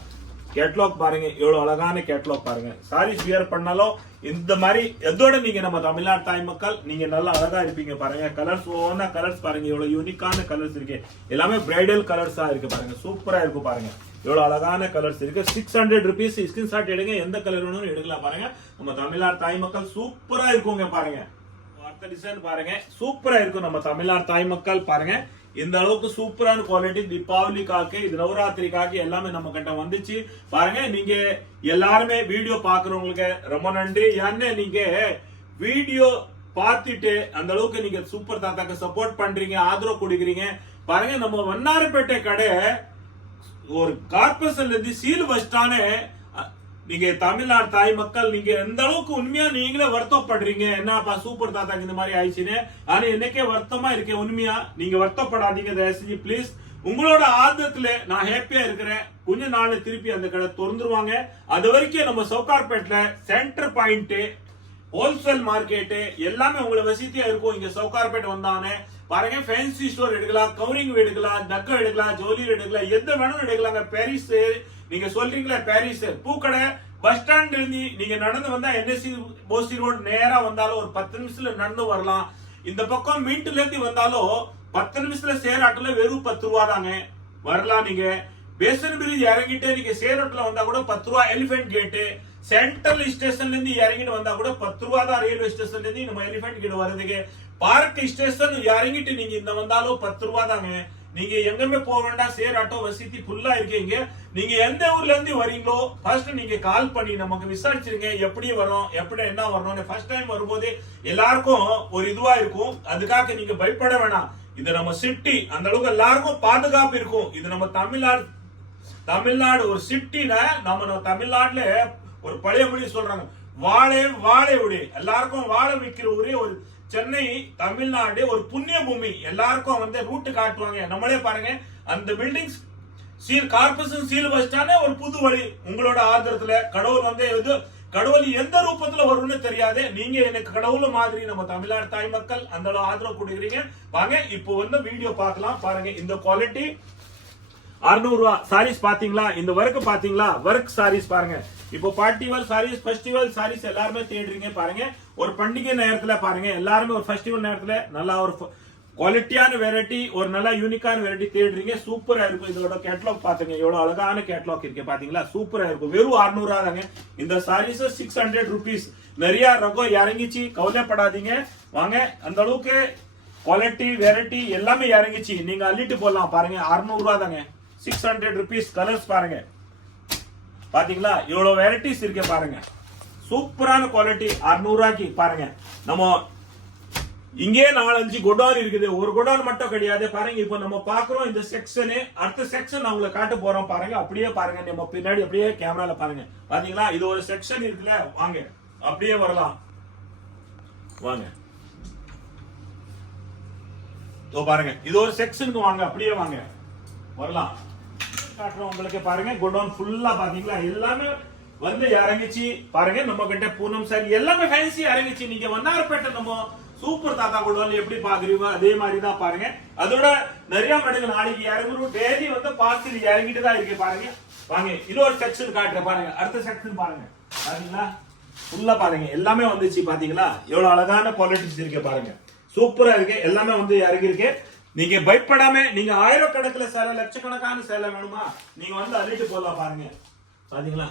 கேட்லாக் பாருங்க எவ்வளவு அழகான கேட்லாக் பாருங்க. சாரீஸ் வியர் பண்ணாலும் இந்த மாதிரி எதோட நீங்க நம்ம தமிழ்நாடு தாய் மக்கள் நீங்க நல்லா அழகா இருப்பீங்க பாருங்க. கலர்ஸ் ஓனா கலர்ஸ் பாருங்க. எவ்வளவு யூனிக்கான கலர்ஸ் இருக்கு. எல்லாமே பிரைடல் கலர்ஸா இருக்கு பாருங்க. சூப்பரா இருக்கு பாருங்க. எவ்வளவு அழகான கலர்ஸ் இருக்கு. 600 ருபீஸ். ஸ்கிரீன்ஷாட் எடுங்க. எந்த கலர் வேணும்னு எடுக்கலாம் பாருங்க. நம்ம தமிழ்நாடு தாய் மக்கள் சூப்பரா இருக்குங்க பாருங்க. அடுத்த டிசைன் பாருங்க சூப்பரா இருக்கும். நம்ம தமிழ்நாடு தாய் மக்கள் பாருங்க இந்த அளவுக்கு சூப்பரான குவாலிட்டி. தீபாவளிக்காக இது நவராத்திரிக்காக எல்லாமே நம்ம கிட்ட வந்துச்சு பாருங்க. நீங்க எல்லாருமே வீடியோ பாக்குறவங்களுக்கு ரொம்ப நன்றி. ஏன்னா நீங்க வீடியோ பார்த்துட்டு அந்த அளவுக்கு நீங்க சூப்பர் தாத்தாக்கு சப்போர்ட் பண்றீங்க, ஆதரவு கொடுக்குறீங்க. பாருங்க நம்ம வண்ணாரப்பேட்டை கடை ஒரு கார்பரேஷன்ல இருந்து சீல் வச்சிட்டானே. நீங்க தமிழ்நாடு தாய் மக்கள் நீங்க எந்த அளவுக்கு உண்மையா நீங்களே வருத்தப்படுறீங்க, என்னப்பா சூப்பர் தாத்தாக்கு இந்த மாதிரி ஆயிடுச்சுன்னு. ஆனா என்னக்கே வருத்தமா இருக்கேன் உண்மையா. நீங்க வருத்தப்படாதீங்க தயவு செஞ்சு ப்ளீஸ். உங்களோட ஆதரத்துல நான் ஹாப்பியா இருக்கிறேன். கொஞ்ச நாள் திருப்பி அந்த கடை திறந்துருவாங்க. அது வரைக்கும் நம்ம சவுகார்பேட்ல சென்டர் பாயிண்ட் ஹோல்சேல் மார்க்கெட் எல்லாமே உங்களை வசதியா இருக்கும். இங்க சவுகார்பேட் வந்தானே பாருங்க, ஃபேன்சி ஸ்டோர் எடுக்கலாம், கவரிங் எடுக்கலாம், நக்கை எடுக்கலாம், ஜோலி எடுக்கலாம், எந்த வேணும் எடுக்கலாங்க. பாரிஸ் நீங்க சொல்றீங்களா பாரிஸ் பூக்கடை பஸ் ஸ்டாண்ட் இருந்து நீங்க நடந்து வந்தா என்எஸ்சி போசி ரோடு நேரா வந்தாலும் ஒரு 10 நிமிஷத்துல நடந்து வரலாம். இந்த பக்கம் மின்ட்ல இருந்து வந்தாலும் 10 நிமிஷத்துல சேராட்டுல வெறும் 10 ரூபா தாங்க வரலாம். நீங்க பேசன் பிரிட்ஜ் இறங்கிட்டு நீங்க சேரோட்ல வந்தா கூட 10 ரூபா. எலிபென்ட் கேட்டு சென்ட்ரல் ஸ்டேஷன்ல இருந்து இறங்கிட்டு வந்தா கூட 10 ரூபா தான். ரயில்வே ஸ்டேஷன்ல இருந்து நம்ம எலிபென்ட் கேட் வர்றதுக்கு பார்க் ஸ்டேஷன் இறங்கிட்டு நீங்க இந்த வந்தாலும் 10 ரூபா தாங்க. நீங்க எங்கமே போக வேண்டாம். சேர் ஆட்டோ வசதி ஃபுல்லா இருக்கீங்க. நீங்க எந்த ஊர்ல இருந்து வரீங்களோ ஃபர்ஸ்ட் நீங்க கால் பண்ணி நமக்கு விசாரிச்சிருங்க எப்படி வரும், எப்படி என்ன வரணும்னு. ஃபர்ஸ்ட் டைம் வரும்போது எல்லாருக்கும் ஒரு இதுவா இருக்கும். அதுக்காக நீங்க பயப்பட வேணாம். இது நம்ம சிட்டி, அந்த அளவுக்கு எல்லாருக்கும் பாதுகாப்பு இருக்கும். இது நம்ம தமிழ்நாடு ஒரு சிட்டில நம்ம தமிழ்நாட்டுல ஒரு பழைய மொழி சொல்றாங்க, வாழை உடைய எல்லாருக்கும் வாழை விற்கிற ஒரே ஒரு சென்னை தமிழ்நாடு ஒரு புண்ணிய பூமி. எல்லாருக்கும் ரூட் காட்டுவாங்க. நம்மளே பாருங்க அந்த பில்டிங்ஸ் சீல் கார்பரேஷன் சீல் வச்சிட்டானே ஒரு புது வழி. உங்களோட ஆதரத்துல கடவுள் கடவுள் எந்த ரூபத்துல வரும்னு தெரியாது. நீங்க எனக்கு கடவுள் மாதிரி நம்ம தமிழ்நாடு தாய் மக்கள் அந்த ஆதரவு கொடுக்குறீங்க. வாங்க இப்போ வீடியோ பார்க்கலாம். பாருங்க இந்த குவாலிட்டி 600 ரூபா சாரீஸ் பாத்தீங்களா, இந்த ஒர்க் பாத்தீங்களா, ஒர்க் சாரீஸ் பாருங்க. இப்போ party wear sarees, festival sarees எல்லாருமே தேடுறீங்க. பாருங்க ஒரு பண்டிகை நேரத்துல பாருங்க எல்லாருமே ஒரு ஃபெஸ்டிவல் நேரத்துல நல்லா ஒரு குவாலிட்டியான வெரைட்டி, ஒரு நல்ல யூனிக்கான வெரைட்டி தேடுறீங்க. சூப்பரா இருக்கும். இதோட கேட்டலாக் பாத்துங்க, எவ்வளவு அழகான கேட்டலாக் இருக்கு பாத்தீங்களா, சூப்பரா இருக்கும். வெறும் 600 ரூபா தாங்க. இந்த சாரீஸ் 600 rupees. நிறைய ரகம் இறங்கிச்சு, கவலைப்படாதீங்க. வாங்க அந்த அளவுக்கு குவாலிட்டி வெரைட்டி எல்லாமே இறங்கிச்சு. நீங்க அள்ளிட்டு போடலாம். பாருங்க 600 ரூபா தாங்க, 600 rupees. கலர்ஸ் பாருங்க பாத்தீங்களா, இவ்வளவு வெரைட்டிஸ் இருக்கு பாருங்க. சூப்பரான குவாலிட்டி 600 ரூபாய்க்கு. பாருங்க நம்ம இங்கே 4-5 குடோன் இருக்குது. ஒரு குடோன் மட்டும் கிடையாது. பாருங்க இப்போ நம்ம பாக்குறோம் இந்த செக்ஷன். அடுத்த செக்ஷன் நான் உங்களுக்கு காட்ட போறோம். பாருங்க அப்படியே பாருங்க, நம்ம பின்னாடி அப்படியே கேமரால பாருங்க. பாத்தீங்களா இது ஒரு செக்ஷன் இருக்குல்ல, வாங்க அப்படியே வரலாம். வாங்க பாருங்க இது ஒரு செக்ஷனுக்கு வாங்க, அப்படியே வாங்க வரலாம். காட்டுறோம் உங்களுக்கு. பாருங்க குடோன் ஃபுல்லா பாத்தீங்களா எல்லாமே இறங்கிச்சு. பாருங்க நம்ம கிட்ட பூனம் சாரி எல்லாமே ஃபேன்சி இறங்கிச்சு. நீங்க வண்ணாரப்பேட்டை நம்ம சூப்பர் தாத்தா குடோன் எப்படி பாக்குறீங்க அதே மாதிரி தான் பாருங்க. அதோட நிறைய மடங்கு நாளைக்கு இறங்குறோம். டெய்லி பார்சல் இறங்கிட்டு தான் இருக்கு. பாருங்க வாங்க இன்னொரு செக்ஷன் காட்டுறேன். பாருங்க அடுத்த செக்ஷன் பாருங்க. பாத்தீங்களா ஃபுல்லா பாருங்க எல்லாமே வந்துச்சு. பாத்தீங்களா எவ்வளவு அழகான குவாலிட்டிஸ் இருக்கு. பாருங்க சூப்பரா இருக்கு. எல்லாமே இறங்கி இருக்கு. நீங்க பயப்படாம நீங்க ஆயிரக்கணக்கில் சேலை, லட்சக்கணக்கான சேலை வேணுமா நீங்க அள்ளிட்டு போடலாம். பாருங்க பாத்தீங்களா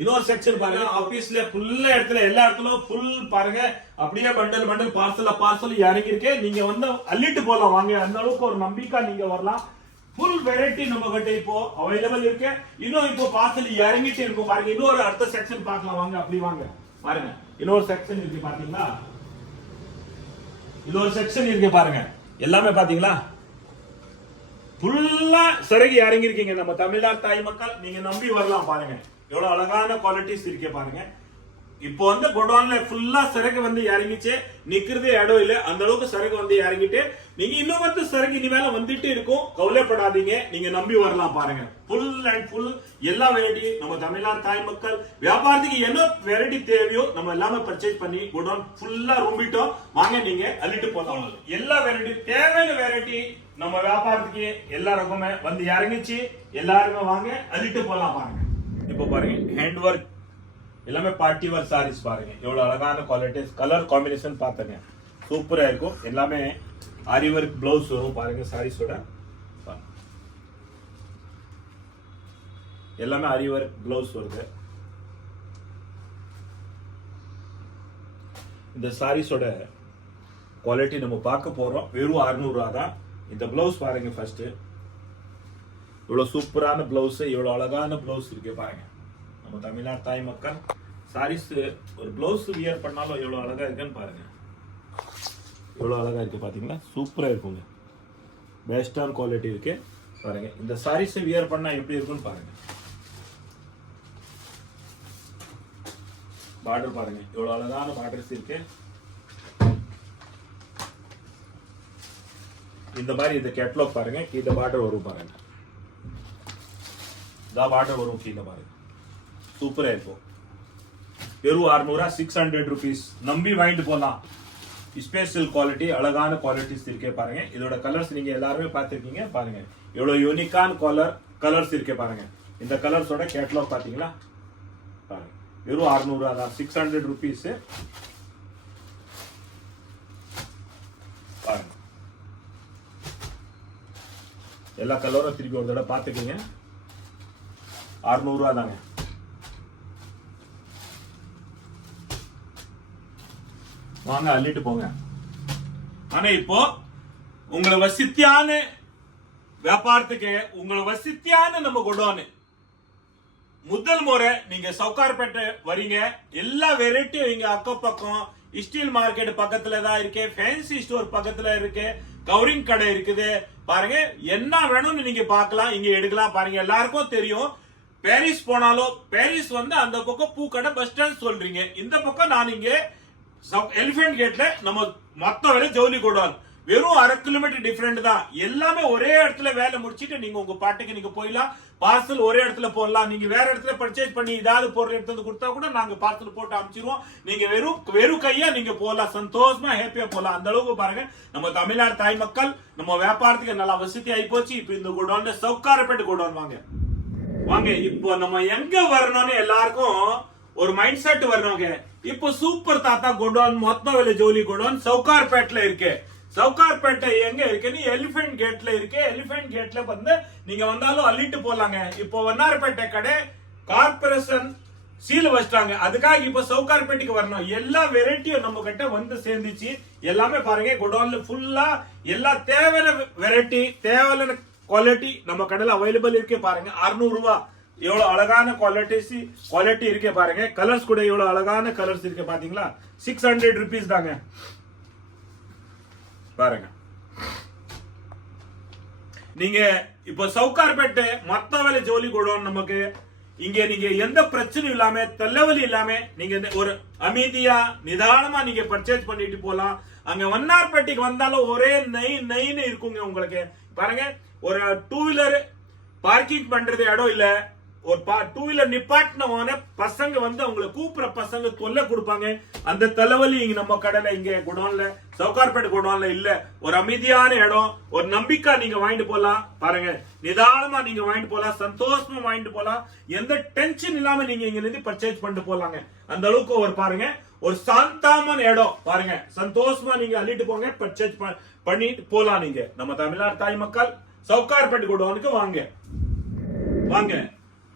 இன்னொரு செக்ஷன் பாருங்க. ஆபீஸ்ல ஃபுல்லா இடத்துல எல்லா இடத்துலயும் ஃபுல் பாருங்க அப்படியே பண்டல் பார்சல் இறங்கி இருக்கு. நீங்க அள்ளிட்டு போலாம். வாங்க அந்த அளவுக்கு ஒரு நம்பிக்கை நீங்க வரலாம். ஃபுல் வெரைட்டி நம்ம கிட்ட இப்போ அவைலபிள் இருக்கு. இன்னும் இப்போ பார்சல் இறங்கிட்டு இருக்கும். பாருங்க இன்னொரு அடுத்த செக்ஷன் பார்க்கலாம். வாங்க அப்படி வாங்க பாருங்க இன்னொரு செக்ஷன் இருக்கு. பாத்தீங்களா இன்னொரு செக்ஷன் இருக்கு. பாருங்க எல்லாமே பாத்தீங்களா ஃபுல்லா சரகு இறங்கி இருக்கீங்க. நம்ம தமிழ்நாடு தாய் மக்கள் நீங்க நம்பி வரலாம். பாருங்க எவ்வளவு அழகான குவாலிட்டிஸ் இருக்கே. பாருங்க இப்போ குடோன்ல ஃபுல்லா சரகு இறங்கிச்சு. நிக்கிறதே இடம் இல்ல, அந்த அளவுக்கு சரகு இறங்கிட்டு நீங்க இன்னும் சரகு இனிமேல வந்துட்டு இருக்கும். கவலைப்படாதீங்க, நீங்க நம்பி வரலாம். பாருங்க ஃபுல் அண்ட் ஃபுல் எல்லா வெரைட்டி நம்ம தமிழ்நாடு தாய் மக்கள் வியாபாரத்துக்கு என்ன வெரைட்டி தேவையோ நம்ம எல்லாமே பர்ச்சேஸ் பண்ணி குடோன் ஃபுல்லா ரொம்பிட்டோம். வாங்க நீங்க அள்ளிட்டு போகலாம். எல்லா வெரைட்டி தேவையான வெரைட்டி நம்ம வியாபாரத்துக்கு எல்லா ரகமே இறங்கிச்சு. எல்லாருமே வாங்க அள்ளிட்டு போகலாம். பாருங்க இப்போ பாருங்க ஹேண்ட் ஒர்க் எல்லாமே பார்ட்டி வேர் சாரீஸ் பாருங்க எவ்வளவு அழகான குவாலிட்டி, கலர் காம்பினேஷன் பாத்துங்க சூப்பரா இருக்கும். எல்லாமே ஆரி ஒர்க் பிளவுஸ் வரும். பாருங்க சாரீஸோட எல்லாமே ஆரி ஒர்க் பிளவுஸ் வருது. இந்த சாரீஸோட குவாலிட்டி நம்ம பார்க்க போறோம். வெறும் 600 ரூபா தான். இந்த பிளவுஸ் பாருங்க ஃபர்ஸ்ட் இவ்வளவு சூப்பரான பிளவுஸ், இவ்வளவு அழகான பிளவுஸ் இருக்கு. பாருங்க நம்ம தமிழ்நாடு தாய் மக்கள் சாரீஸ் ஒரு பிளவுஸ் வியர் பண்ணாலும் எவ்வளவு அழகா இருக்குன்னு பாருங்க. எவ்வளவு அழகா இருக்கு பாத்தீங்களா, சூப்பரா இருக்குங்க. வெஸ்டர்ன் குவாலிட்டி இருக்கு பாருங்க. இந்த சாரீஸ் வியர் பண்ணா எப்படி இருக்கும்னு பாருங்க. பார்டர் பாருங்க எவ்வளவு அழகான பார்டர்ஸ் இருக்கு. இந்த மாதிரி இந்த கேட்லாக் பாருங்க. கீழே பார்டர் வரும் பாருங்க. இந்த பார்டர் வரும் கீழே பாருங்க. சூப்பரா இருக்கும். வெறும் 600 600 rupees நம்பி வாங்கிட்டு போலாம். ஸ்பெஷல் குவாலிட்டி அழகான குவாலிட்டிஸ் இருக்கே பாருங்க. இதோட கலர்ஸ் நீங்க எல்லாருமே பார்த்திருக்கீங்க பாருங்க. எவ்வளவு யூனிக்கான கலர்ஸ் இருக்கே பாருங்க. இந்த கலர்ஸோட கேட்லாக் பாத்தீங்களா பாருங்க. வெறும் 600 தான். 600 rupees பாருங்க. எல்லா கலரும் திருப்பி ஒரு தடவை பார்த்துக்கீங்க. 600 தாங்க. வாங்க அள்ளிட்டு போங்க. ஆனா இப்போ உங்களை வசித்தியான வியாபாரத்துக்கு உங்களை வசித்தியான நம்ம கொண்டோன்னு முதல் முறை நீங்க சவுகார்பேட்டை வரீங்க. எல்லா வெரைட்டியும் இங்க அக்கம் பக்கம் ஸ்டீல் மார்க்கெட் பக்கத்துல தான் இருக்கு. ஃபேன்சி ஸ்டோர் பக்கத்துல இருக்கு. கவரிங் கடை இருக்குது பாருங்க. என்ன வேணும்னு நீங்க பார்க்கலாம், இங்க எடுக்கலாம் பாருங்க. எல்லாருக்கும் தெரியும் பாரிஸ் போனாலும் பாரிஸ் வந்து அந்த பக்கம் பூக்கடை பஸ் ஸ்டாண்ட் சொல்றீங்க. இந்த பக்கம் நான் இங்க எலிபென்ட் கேட்ல நம்ம மொத்த வேலை ஜவுளி கோடவுன். வெறும் 1/2 கிலோமீட்டர் டிஃபரெண்ட் தான். எல்லாமே ஒரே இடத்துல வேலை முடிச்சிட்டு நீங்க உங்க பாட்டுக்கு நீங்க போயிடலாம். பார்சல் ஒரே இடத்துல போடலாம். நீங்க வேற இடத்துல பர்ச்சேஸ் பண்ணி ஏதாவது பொருள் எடுத்து வந்து கொடுத்தா கூட நாங்க பார்சல் போட்டு அனுப்பிச்சிருவோம். நீங்க வெறும் கையா நீங்க போகலாம். சந்தோஷமா ஹாப்பியா போகலாம். அந்த அளவுக்கு பாருங்க நம்ம தமிழ்நாடு தாய் மக்கள் நம்ம வியாபாரத்துக்கு நல்லா வசதி ஆகி போச்சு. இப்ப இந்த கோடவுன்ல சவுகார்பேட்டை கோடவுன் வாங்க வாங்க. இப்போ நம்ம எங்க வரணும்னு எல்லாருக்கும் ஒரு மைண்ட் செட் வரணுங்க. இப்போ சூப்பர் தாத்தா கோடவுன் மொத்த வேலை ஜவுளி கோடவுன் சவுகார்பேட்ல இருக்கு. சவுகார்பேட்டை எங்க இருக்குன்னு எலிபென்ட் கேட்ல இருக்கு. எலிபென்ட் கேட்ல வந்து நீங்க வந்தாலும் அள்ளிட்டு போலாங்க. இப்போ வண்ணாரப்பேட்டை கடை கார்பரேஷன் சீல் வச்சிட்டாங்க. அதுக்காக இப்ப சவுகார்பேட்டைக்கு வரணும். எல்லா வெரைட்டியும் நம்ம கிட்ட வந்து சேர்ந்துச்சு. எல்லாமே பாருங்க கோடவுன்ல ஃபுல்லா எல்லா தேவையான வெரைட்டி தேவையான குவாலிட்டி நம்ம கடையில அவைலபிள் இருக்கு பாருங்க. 600 ரூபாய் எவ்வளவு அழகான குவாலிட்டி இருக்கே பாருங்க. கலர்ஸ் கூட எவ்வளவு அழகான கலர்ஸ் இருக்கு பாத்தீங்களா. 600 rupees தாங்க பாருங்க. நீங்க இப்ப சவுகார்பேட்டை மொத்த வேலை ஜவுளி கோடவுன் நமக்கு இங்க நீங்க எந்த பிரச்சனையும் இல்லாம தலைவலி இல்லாம நீங்க ஒரு அமைதியா நிதானமா நீங்க பர்ச்சேஸ் பண்ணிட்டு போலாம். அங்க வண்ணார்பேட்டைக்கு வந்தாலும் ஒரே நெய்னு இருக்குங்க உங்களுக்கு பாருங்க. ஒரு 2 வீலர் பார்க்கிங் பண்றது இடம் இல்ல. ஒரு 2 வீலர் நிப்பாட்டின பசங்க வந்து அவங்களை கூப்பிடுற பசங்க தொல்லை கொடுப்பாங்க. அந்த தலைவலி இங்க நம்ம கடையில இங்க குடோன்ல சவுகார்பேட்டை குடோன்ல இல்ல. ஒரு அமைதியான இடம், ஒரு நம்பிக்கை நீங்க வாங்கிட்டு போலாம் பாருங்க. நிதானமா நீங்க வாங்கிட்டு போலாம். சந்தோஷமா வாங்கிட்டு போலாம். எந்த டென்ஷன் இல்லாம நீங்க இங்க இருந்து பர்ச்சேஸ் பண்ணிட்டு போலாங்க. அந்த அளவுக்கு ஒரு பாருங்க ஒரு சாந்தமான இடம் பாருங்க. சந்தோஷமா நீங்க அள்ளிட்டு போங்க. பர்ச்சேஸ் பண்ணிட்டு போலாம். நீங்க நம்ம தமிழ்நாடு தாய் மக்கள் சவுகார்பேட்டை குடோனுக்கு வாங்க வாங்க.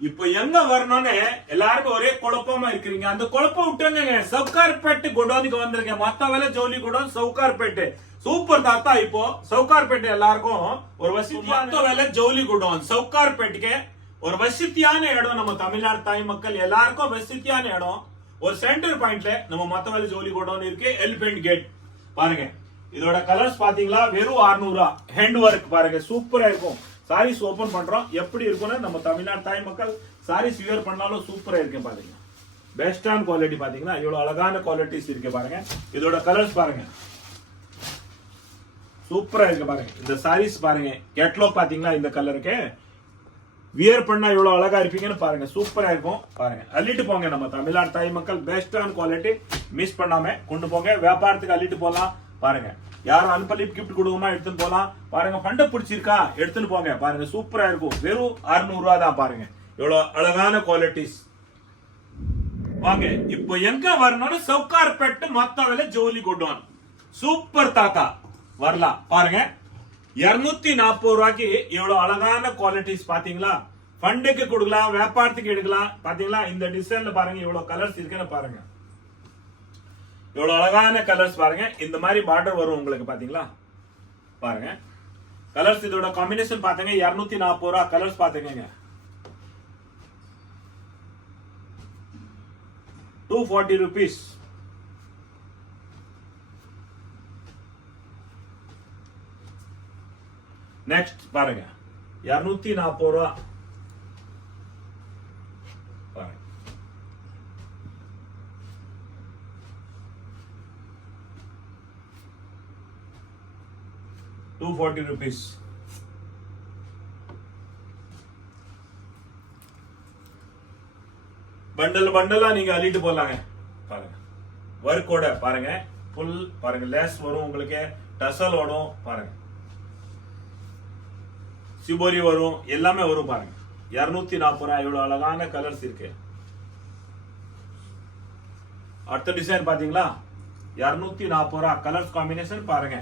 இப்போ எங்க வரணும்னு எல்லாருமே ஒரே குழப்பமா இருக்கிறீங்க. அந்த குழப்பம் விட்டுங்க. சவுகார்பேட்டை குடோனுக்கு வந்திருக்க. மத்த வேலை ஜவுளி குடோன் சவுகார்பேட்டை சூப்பர் தாத்தா. இப்போ சவுகார்பேட்டை எல்லாருக்கும் ஒரு வசதியான வேலை ஜவுளி குடோன் சவுகார்பேட்டைக்கு ஒரு வசதியான இடம். நம்ம தமிழ்நாடு தாய் மக்கள் எல்லாருக்கும் வசதியான இடம். ஒரு சென்டர் பாயிண்ட்ல நம்ம மத்த வேலை ஜவுளி குடோன் இருக்கு. எலிபென்ட் கேட் பாருங்க. இதோட கலர்ஸ் பாத்தீங்களா. வெறும் 600 ஹேண்ட் ஒர்க் பாருங்க. சூப்பரா இருக்கும். சாரீஸ் ஓபன் பண்றோம். எப்படி இருக்கும்னா நம்ம தமிழ்நாடு தாய் மக்கள் சாரீஸ் வியர் பண்ணாலும் சூப்பரா இருக்கு பாருங்க. பெஸ்டான குவாலிட்டி பாத்தீங்கன்னா இவ்வளவு அழகான குவாலிட்டிஸ் இருக்கு பாருங்க. இதோட கலர்ஸ் பாருங்க சூப்பரா இருக்கு பாருங்க. இந்த சாரீஸ் பாருங்க கேட்லாக் பாத்தீங்களா. இந்த கலருக்கு வியர் பண்ணா இவ்வளவு அழகா இருப்பீங்கன்னு பாருங்க. சூப்பரா இருக்கும் பாருங்க. அள்ளிட்டு போங்க. நம்ம தமிழ்நாடு தாய் மக்கள் பெஸ்டான குவாலிட்டி மிஸ் பண்ணாம கொண்டு போங்க. வியாபாரத்துக்கு அள்ளிட்டு போலாம் பாருங்க. யாரும் அனுப்பலி கிஃப்ட் கொடுக்கமா எடுத்துன்னு போலாம் பாருங்க. ஃபண்ட பிடிச்சிருக்கா எடுத்துன்னு போங்க பாருங்க. சூப்பரா இருக்கும். வெறும் 600 ரூபாய் தான் பாருங்க. எவ்வளவு அழகான குவாலிட்டிஸ். வாங்க இப்போ எங்க வரணும்னு சவுகார்பேட்டை மொத்த வேலை ஜவுளி கோடவுன் சூப்பர் தாத்தா வரலாம் பாருங்க. 240 ரூபாய்க்கு எவ்வளவு அழகான குவாலிட்டிஸ் பாத்தீங்களா. ஃபண்டுக்கு கொடுக்கலாம், வியாபாரத்துக்கு எடுக்கலாம் பாத்தீங்களா. இந்த டிசைன்ல பாருங்க எவ்வளவு கலர்ஸ் இருக்குன்னு பாருங்க. எவ்வளவு அழகான கலர்ஸ் பாருங்க. இந்த மாதிரி பார்டர் வரும் உங்களுக்கு பாத்தீங்களா பாருங்க. கலர்ஸ் இதோட காம்பினேஷன் பாத்தீங்க. 240 ரூபாய் கலர்ஸ் பாத்தீங்க. 240 rupees. நெக்ஸ்ட் பாருங்க 240 ரூபா பாருங்க. ₹240. பண்டல் பண்டலா நீங்க அள்ளிட்டு போலாங்க. பாருங்க ஒர்க்கோட பாருங்க, ஃபுல் பாருங்க, லேஸ் வரும் உங்களுக்கு, டசல் வரும் பாருங்க, சிபோரி வரும், எல்லாமே வரும் பாருங்க. 240 ரூபாய். இவ்வளவு அழகான கலர்ஸ் இருக்கு. அடுத்த டிசைன் பாத்தீங்களா? 240 ரூபாய். கலர்ஸ் காம்பினேஷன் பாருங்க.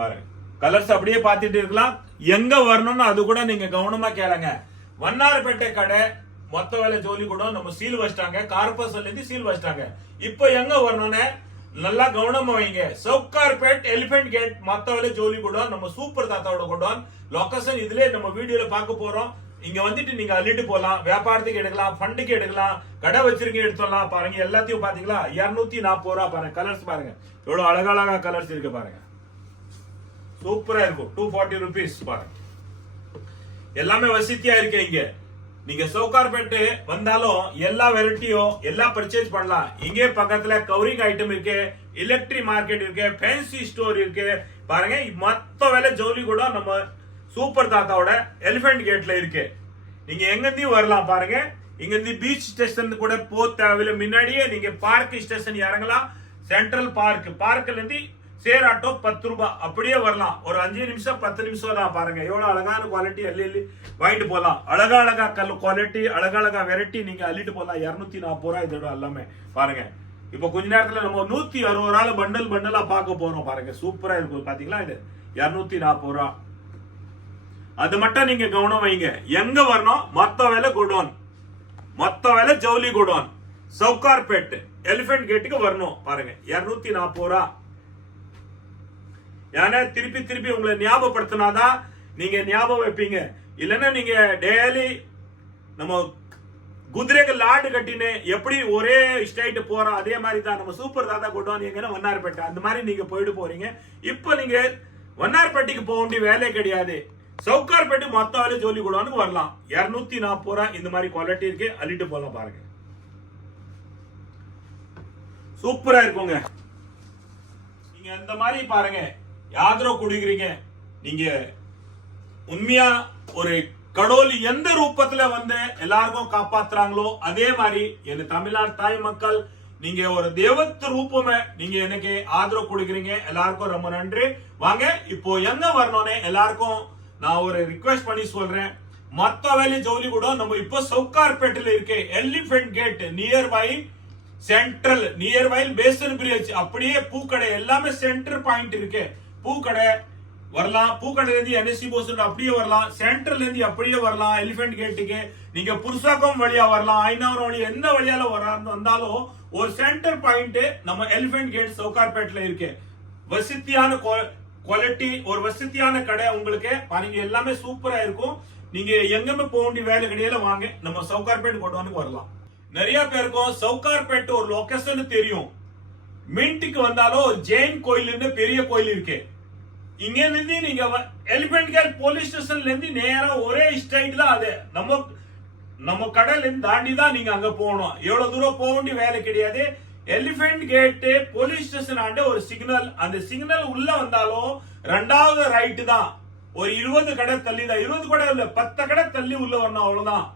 பாருங்க கலர்ஸ் அப்படியே பாத்துட்டு இருக்கலாம். எங்க வரணும்னு அது கூட நீங்க கவனமா கேளுங்க. வண்ணாரப்பேட்டை கடை மொத்த வேலை ஜோலி கூட நம்ம சீல் வச்சிட்டாங்க. கார்பஸ்ல இருந்து சீல் வச்சிட்டாங்க. இப்போ எங்க வரணும்னு நல்லா கவனமா வைங்க. சவுகார்பேட் எலிபென்ட் கேட் மொத்த வேலை ஜோலி கூட நம்ம சூப்பர் தாத்தாவோட கூட லொகேஷன் இதுல நம்ம வீடியோல பார்க்க போறோம். இங்க வந்துட்டு நீங்க அள்ளிட்டு போலாம். வியாபாரத்துக்கு எடுக்கலாம், ஃபண்டுக்கு எடுக்கலாம், கடை வச்சிருக்க எடுத்துடலாம். பாருங்க எல்லாத்தையும் பாத்தீங்களா? 240 ரூபாய். பாருங்க கலர்ஸ் பாருங்க, எவ்வளவு அழகழகா கலர்ஸ் இருக்கு பாருங்க. சூப்பரா இருக்கும். 240 rupees பாருங்க. எல்லாமே வசதியா இருக்கு. இங்க நீங்க சவுகார்பேட் வந்தாலும் எல்லா வெரைட்டியும் எல்லா பர்ச்சேஸ் பண்ணலாம். இங்கே பக்கத்துல கவரிங் ஐட்டம் இருக்கு, எலக்ட்ரிக் மார்க்கெட் இருக்கு, ஃபேன்சி ஸ்டோர் இருக்கு. பாருங்க மொத்த வேலை ஜவுளி கூட நம்ம சூப்பர் தாத்தாவோட எலிபென்ட் கேட்ல இருக்கு. நீங்க எங்க இருந்து வரலாம் பாருங்க. இங்க இருந்து பீச் ஸ்டேஷன் கூட போ தேவையில்லை. முன்னாடியே நீங்க பார்க் ஸ்டேஷன் இறங்கலாம். சென்ட்ரல் பார்க்ல இருந்து சேர் ஆட்டோ 10 ரூபாய். அப்படியே வரலாம். ஒரு 5 நிமிஷம் 10 நிமிஷம் தான். பாருங்க எவ்வளவு அழகான குவாலிட்டி அள்ளி வாங்கிட்டு போலாம். அழகா குவாலிட்டி, அழகா வெரைட்டி நீங்க அள்ளிட்டு போலாம். 240 ரூபாய் இதோட எல்லாமே பாருங்க. இப்போ கொஞ்ச நேரத்துல நம்ம 160 ரூபாய் பண்டலா பார்க்க போறோம். பாருங்க சூப்பரா இருக்கும். பாத்தீங்களா? இது 240 ரூபாய். அது மட்டும் நீங்க கவனம் வைங்க. எங்க வரணும்? மொத்த வேலை குடோன், மொத்த வேலை ஜவுளி குடோன், சவுகார்பேட் எலிபென்ட் கேட்டுக்கு வரணும். பாருங்க 240 ரூபாய். ஏன்னா திருப்பி உங்களை ஞாபகப்படுத்தினாதான் நீங்க ஞாபகம் வைப்பீங்க. இல்லைன்னா நீங்க டெய்லி நம்ம குதிரைக்கு லாடு கட்டின்னு எப்படி ஒரே ஸ்டேட் போறோம் அதே மாதிரி தான் நம்ம சூப்பர் தாத்தா கொண்டு எங்கன்னா வண்ணாரப்பேட்டை அந்த மாதிரி நீங்க போயிட்டு போறீங்க. இப்போ நீங்க வண்ணாரப்பேட்டைக்கு போக வேண்டிய வேலை கிடையாது. சவுகார்பேட்டு மொத்த வேலை ஜோலி கூடன்னு வரலாம். 240 ரூபாய். இந்த மாதிரி குவாலிட்டி இருக்கு, அள்ளிட்டு போலாம். பாருங்க சூப்பரா இருக்குங்க. நீங்க இந்த மாதிரி பாருங்க ஆதரவு கொடுக்குறீங்க. நீங்க உண்மையா ஒரு கடவுள் எந்த ரூபத்துல வந்து எல்லாருக்கும் காப்பாத்துறாங்களோ அதே மாதிரி என் தமிழ்நாடு தாய் மக்கள் நீங்க ஒரு தேவத்து ரூபமே நீங்க எனக்கு ஆதரவு கொடுக்குறீங்க. எல்லாருக்கும் ரொம்ப நன்றி. வாங்க இப்போ எங்க வரணும்னு எல்லாருக்கும் நான் ஒரு ரிக்வெஸ்ட் பண்ணி சொல்றேன். மொத்த வேலை ஜவுளி கூட நம்ம இப்போ சவுகார்பேட்டில் இருக்கு. Elephant Gate nearby Central, nearby Basin Bridge, அப்படியே பூக்கடை எல்லாமே சென்டர் பாயிண்ட் இருக்கு. பூக்கடை வரலாம். பூக்கடையில இருந்து என்எஸ்சி போஸ் அப்படியே வரலாம். சென்ட்ரல் இருந்து அப்படியே வரலாம். எலிபென்ட் கேட்டுக்கு நீங்க புருஷாக்கம் வழியா வரலாம். ஐநாவரம் வழியா எந்த வழியால வந்தாலும் ஒரு சென்டர் பாயிண்ட் நம்ம எலிபென்ட் கேட் சவுகார்பேட்ல இருக்கு. வசதியான குவாலிட்டி, ஒரு வசதியான கடை உங்களுக்கு பாருங்க. எல்லாமே சூப்பரா இருக்கும். நீங்க எங்கேயுமே போக வேண்டிய வேலை கிடையாது. வாங்க நம்ம சவுகார்பேட் கொண்டு வரலாம். நிறைய பேருக்கும் சவுகார்பேட் ஒரு லொகேஷன் தெரியும். மின்ட்டுக்கு வந்தாலும் ஜெயின் கோயில் பெரிய கோயில் இருக்கு. இங்க இருந்து நீங்க எலிபென்ட் கேட் போலீஸ் ஸ்டேஷன்ல இருந்து நேரா ஒரே ஸ்ட்ரைட் தான். அது நம்ம கடல்ல இருந்து தாண்டி தான் நீங்க அங்க போகணும். எவ்வளவு தூரம் போக வேண்டிய வேலை கிடையாது. எலிபென்ட் கேட் போலீஸ் ஸ்டேஷன் ஆண்டு ஒரு சிக்னல், அந்த சிக்னல் உள்ள வந்தாலும் 2வது ரைட் தான். ஒரு 20 கடை தள்ளி தான். 20 கடை இல்ல, 10 கடை தள்ளி உள்ள வரணும். அவ்வளவுதான்.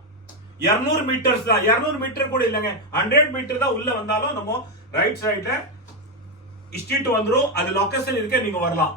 200 மீட்டர்ஸ் தான். 200 மீட்டர் கூட இல்லங்க, 100 மீட்டர் தான். உள்ள வந்தாலும் நம்ம ரைட் சைட்ல ஸ்ட்ரீட் வந்துரும். அது லொகேஷன் இருக்க நீங்க வரலாம்.